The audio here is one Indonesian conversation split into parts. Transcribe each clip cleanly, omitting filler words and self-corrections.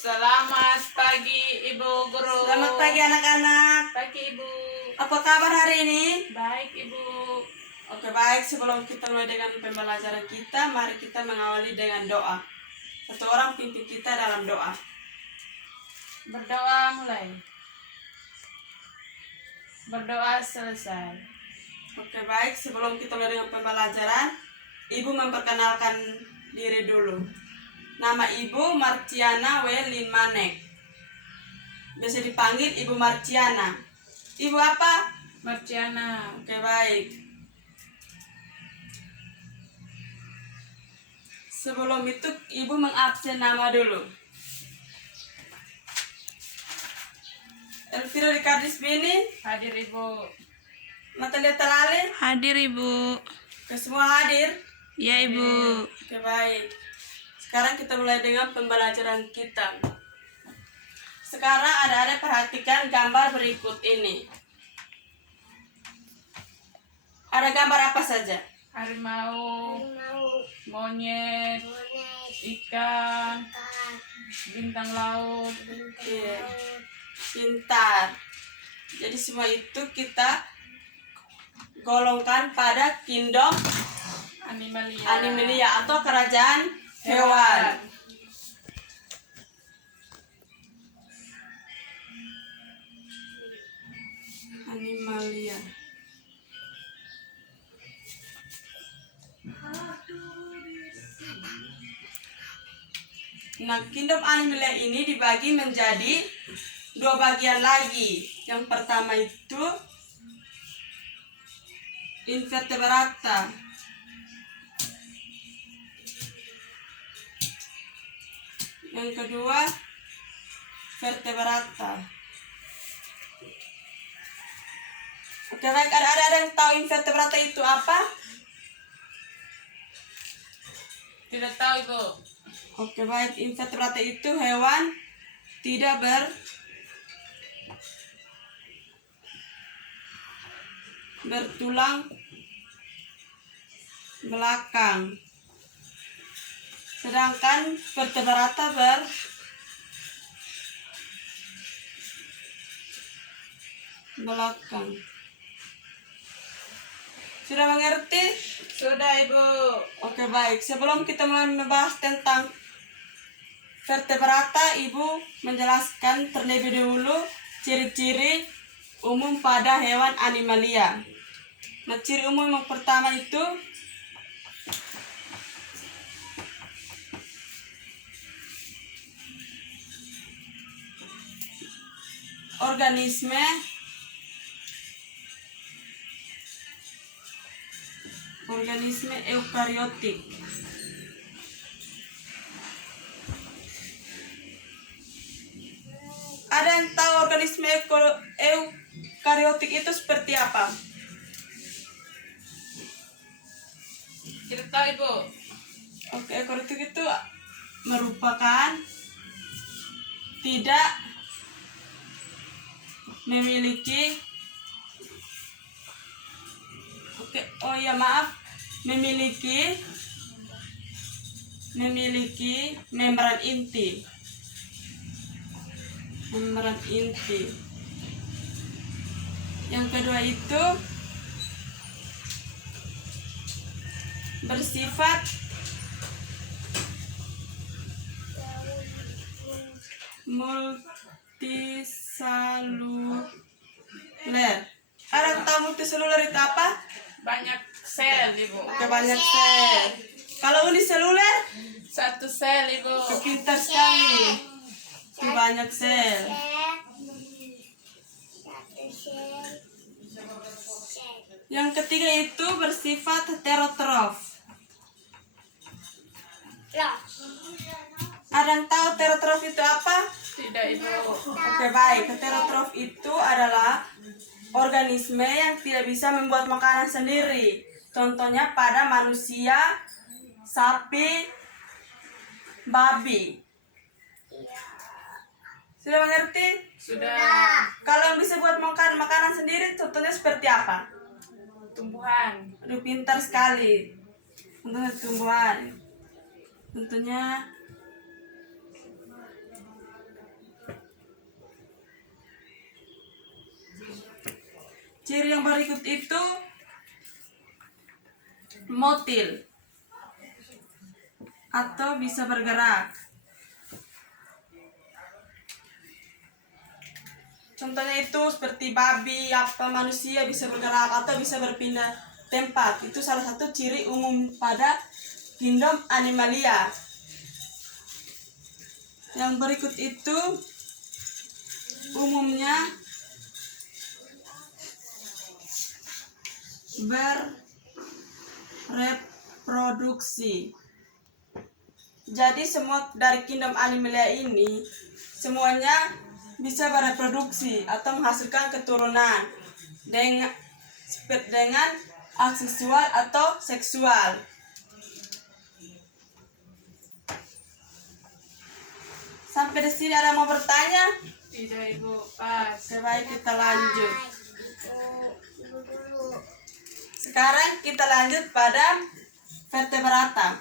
Selamat pagi Ibu Guru. Selamat pagi anak-anak. Pagi Ibu. Apa kabar hari ini? Baik Ibu. Oke, baik. Sebelum kita mulai dengan pembelajaran kita, mari kita mengawali dengan doa. Satu orang pimpin kita dalam doa. Berdoa mulai. Berdoa selesai. Oke, baik. Sebelum kita mulai dengan pembelajaran, Ibu memperkenalkan diri dulu. Nama Ibu Marciana W. Limanek. Bisa dipanggil Ibu Marciana. Ibu apa? Marciana. Oke, baik. Sebelum itu, Ibu mengabsen nama dulu. Elvira Ricardis Bini, Hadir Ibu. Natalia Talale, Hadir Ibu. ke semua hadir. Ya Ibu. Oke, baik. Sekarang kita mulai dengan pembelajaran kita. Sekarang adik-adik perhatikan gambar berikut ini. Ada gambar apa saja? Harimau, monyet, ikan, bintang laut. Iya. Pintar. Jadi semua itu kita golongkan pada kingdom Animalia atau kerajaan hewan. Animalia. Nah, kingdom Animalia ini dibagi menjadi dua bagian lagi. Yang pertama itu invertebrata. Yang kedua vertebrata. Oke, baik. Ada yang tahu invertebrata itu apa? Tidak tahu Ibu. Oke, baik. Invertebrata itu hewan tidak bertulang belakang. Sedangkan vertebrata belakang. Sudah mengerti? Sudah Ibu. Oke, baik. Sebelum kita mulai membahas tentang vertebrata, Ibu menjelaskan terlebih dahulu ciri-ciri umum pada hewan animalia. Nah, ciri umum yang pertama itu organisme eukariotik. Ada yang tahu organisme eukariotik itu seperti apa? Tidak tahu Ibu. Oke, eukariotik itu merupakan tidak memiliki memiliki membran inti. Yang kedua itu bersifat multiseluler. Ada yang tahu multiseluler itu apa? Banyak sel Ibu. Oke, banyak sel. Kalau uniseluler, Satu sel Ibu. pintar sekali. Itu banyak sel. Yang ketiga itu bersifat heterotrof. Ada yang tahu heterotrof itu apa? Tidak Ibu. Oke, baik. Heterotrof itu adalah organisme yang tidak bisa membuat makanan sendiri. Contohnya pada manusia, sapi, babi. Sudah mengerti? Sudah. Kalau yang bisa buat makanan sendiri, contohnya seperti apa? Tumbuhan. Aduh, pintar sekali. Contohnya tumbuhan. Tentunya Ciri yang berikut itu motil atau bisa bergerak. Contohnya itu seperti babi, apa manusia bisa bergerak atau bisa berpindah tempat. Itu salah satu ciri umum pada kingdom Animalia. Yang berikut itu umumnya berreproduksi. Jadi semua dari kingdom Animalia ini semuanya bisa bereproduksi atau menghasilkan keturunan dengan aseksual atau seksual. Sampai di sini ada yang mau bertanya? Tidak Ibu, pas. Oke, baik, kita lanjut. Sekarang kita lanjut pada vertebrata.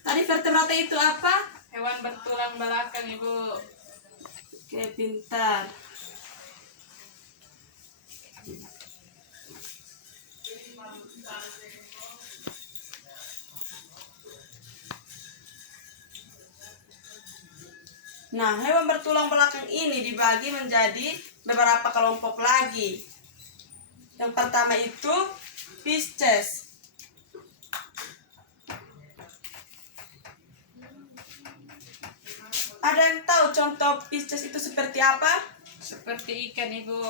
Tadi vertebrata itu apa? Hewan bertulang belakang Ibu. Oke, pintar. Nah, hewan bertulang belakang ini dibagi menjadi beberapa kelompok lagi. Yang pertama itu Pisces. Ada yang tahu contoh Pisces itu seperti apa? Seperti ikan Ibu.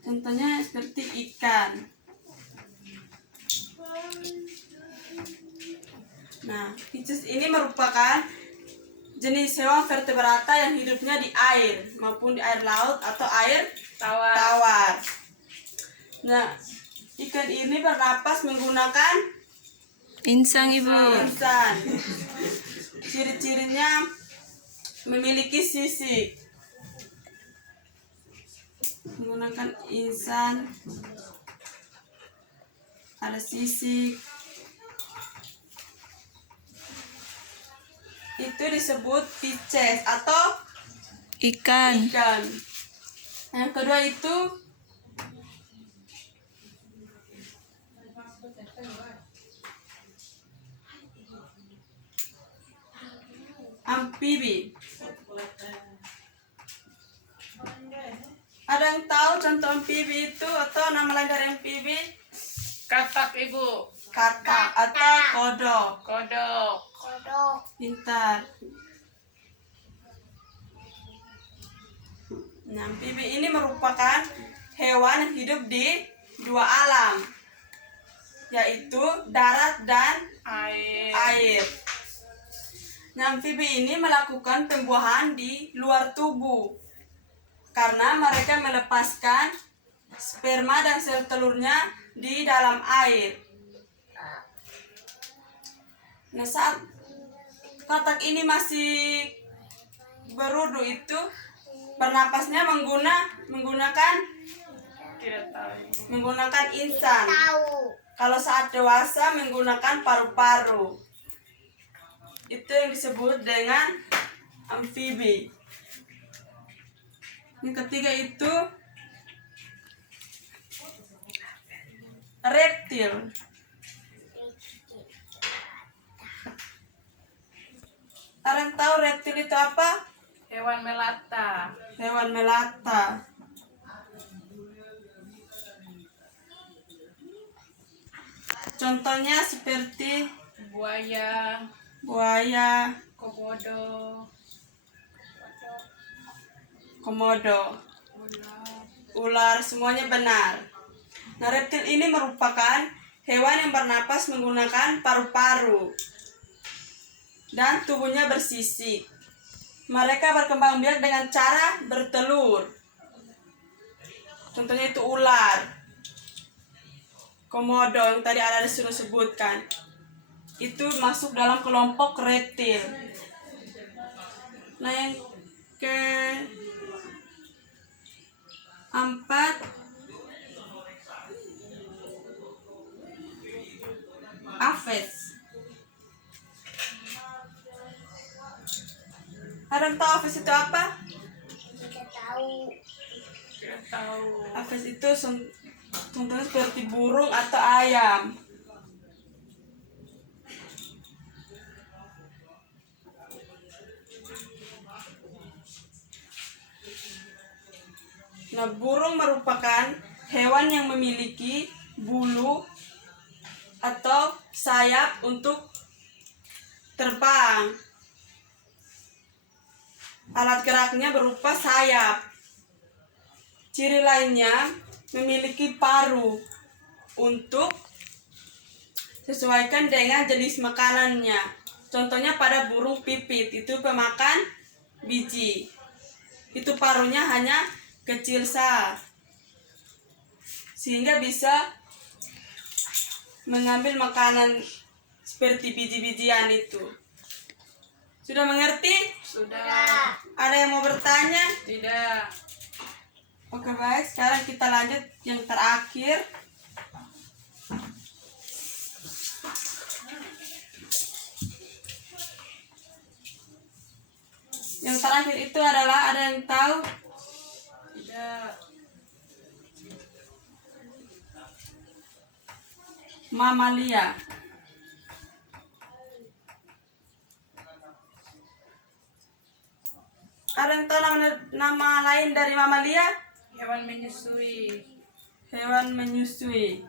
Contohnya seperti ikan. Nah, Pisces ini merupakan jenis hewan vertebrata yang hidupnya di air, maupun di air laut atau air Tawar. tawar. Nah, ikan ini bernapas menggunakan Insang Ibu. insan. Ciri-cirinya memiliki sisik. Menggunakan insan, ada sisik. Itu disebut Pisces atau Ikan. ikan. Yang kedua itu amfibi. Ada yang tahu contoh amfibi itu atau nama lain dari amfibi? Katak Ibu. Katak atau kodok. Kodok. Pintar. Nah, amfibi ini merupakan hewan yang hidup di dua alam, yaitu darat dan Air. air. Nah, amfibi ini melakukan pembuahan di luar tubuh karena mereka melepaskan sperma dan sel telurnya di dalam air. Nah, saat katak ini masih berudu itu bernapasnya menggunakan Tidak tahu Ibu. menggunakan insan. Kalau saat dewasa menggunakan paru-paru. Itu yang disebut dengan amfibi. Yang ketiga itu reptil. Ada yang tahu reptil itu apa? Hewan melata. Hewan melata. Contohnya seperti Buaya. buaya, Komodo. komodo, Ular. ular, semuanya benar. Nah, reptil ini merupakan hewan yang bernapas menggunakan paru-paru dan tubuhnya bersisik. Mereka berkembang biak dengan cara bertelur. Contohnya itu ular, komodo yang tadi ada disuruh sebutkan. Itu masuk dalam kelompok reptil. Nah, yang keempat Aves. Ada yang tahu apes itu apa? Tidak tahu. Apes itu contohnya seperti burung atau ayam. Nah, burung merupakan hewan yang memiliki bulu atau sayap untuk terbang. Alat geraknya berupa sayap. Ciri lainnya memiliki paru untuk sesuaikan dengan jenis makanannya. Contohnya pada burung pipit, itu pemakan biji. Itu parunya hanya kecil sehingga bisa mengambil makanan seperti biji-bijian itu. Sudah mengerti? Sudah. Ada yang mau bertanya? Tidak. Oke, baik, sekarang kita lanjut yang terakhir. Yang terakhir itu adalah, ada yang tahu? Tidak. Mamalia. Ada yang tahu nama lain dari mamalia? Hewan menyusui. Hewan menyusui.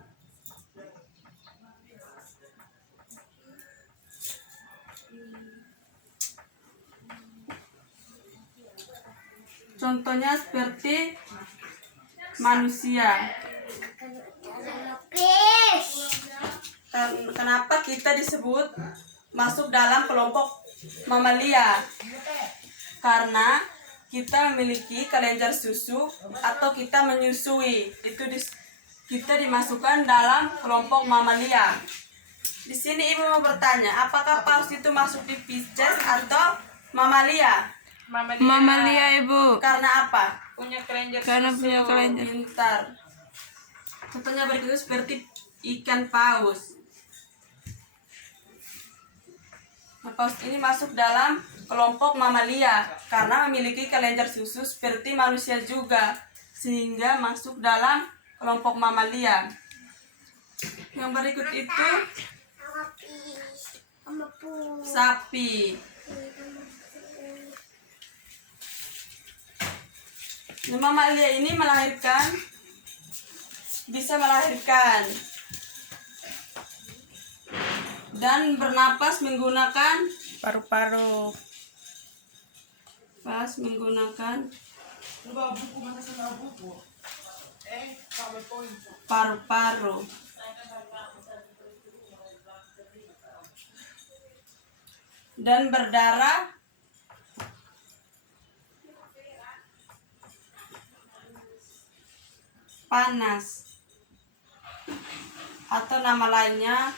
Contohnya seperti manusia. Kenapa kita disebut masuk dalam kelompok mamalia? Karena kita memiliki kelenjar susu atau kita menyusui. Kita dimasukkan dalam kelompok mamalia. Di sini ibu mau bertanya, apakah paus itu masuk di Pisces atau mamalia? Mamalia, Ibu. Karena apa? Punya kelenjar Karena susu. punya kelenjar. Pintar. Contohnya berikut seperti ikan paus. Nah, paus ini masuk dalam kelompok mamalia karena memiliki kelenjar susu seperti manusia juga, sehingga masuk dalam kelompok mamalia. Yang berikut itu sapi. Nah, mamalia ini bisa melahirkan dan bernapas menggunakan Paru-paru. paru-paru. Dan berdarah panas, atau nama lainnya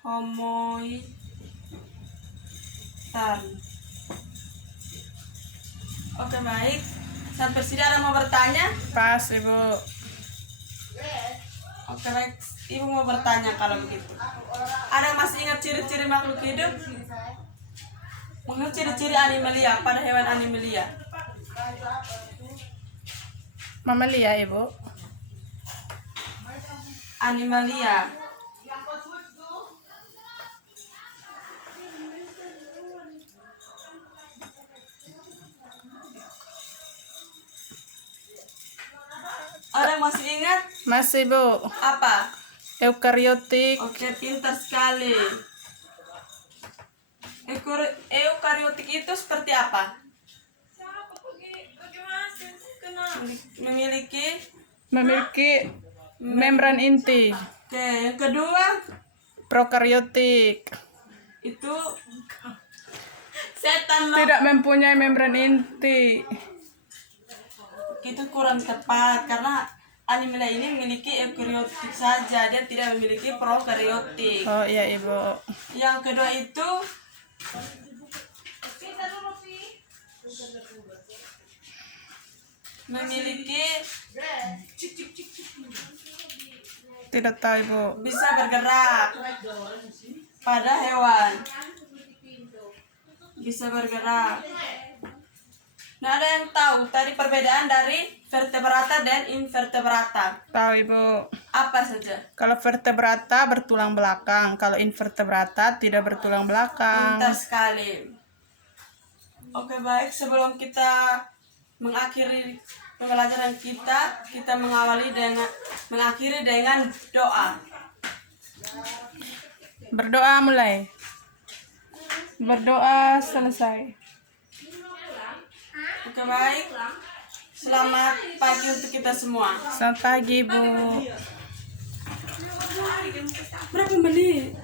homoitan. Oke, baik. Sampai sini ada mau bertanya? Pas, Ibu. Oke, baik. Ibu mau bertanya kalau begitu. Ada yang masih ingat ciri-ciri makhluk hidup? Mengenai ciri-ciri animalia pada hewan animalia. Mamalia, Ibu. Animalia. Ada yang masih ingat? Masih, Bu. Apa? Eukariotik. Oke, pintar sekali. Eukariotik itu seperti apa? Memiliki. Membran inti. Oke, yang kedua Prokariotik. itu setan loh. Tidak mempunyai membran inti. Itu kurang tepat karena animalia ini memiliki eukariotik saja, dia tidak memiliki prokariotik. Oh iya, Ibu. Yang kedua itu memiliki, Tidak tahu, Ibu. bisa bergerak pada hewan. bisa bergerak. Nah, ada yang tahu tadi perbedaan dari vertebrata dan invertebrata? Tahu Ibu. Apa saja? Kalau vertebrata bertulang belakang, kalau invertebrata tidak bertulang belakang. Pintar sekali. Oke, baik. Sebelum kita mengakhiri pembelajaran kita mengakhiri dengan doa. Berdoa mulai. Berdoa selesai. Oke, baik. Selamat pagi untuk kita semua. Selamat pagi, Bu. Berapa menit?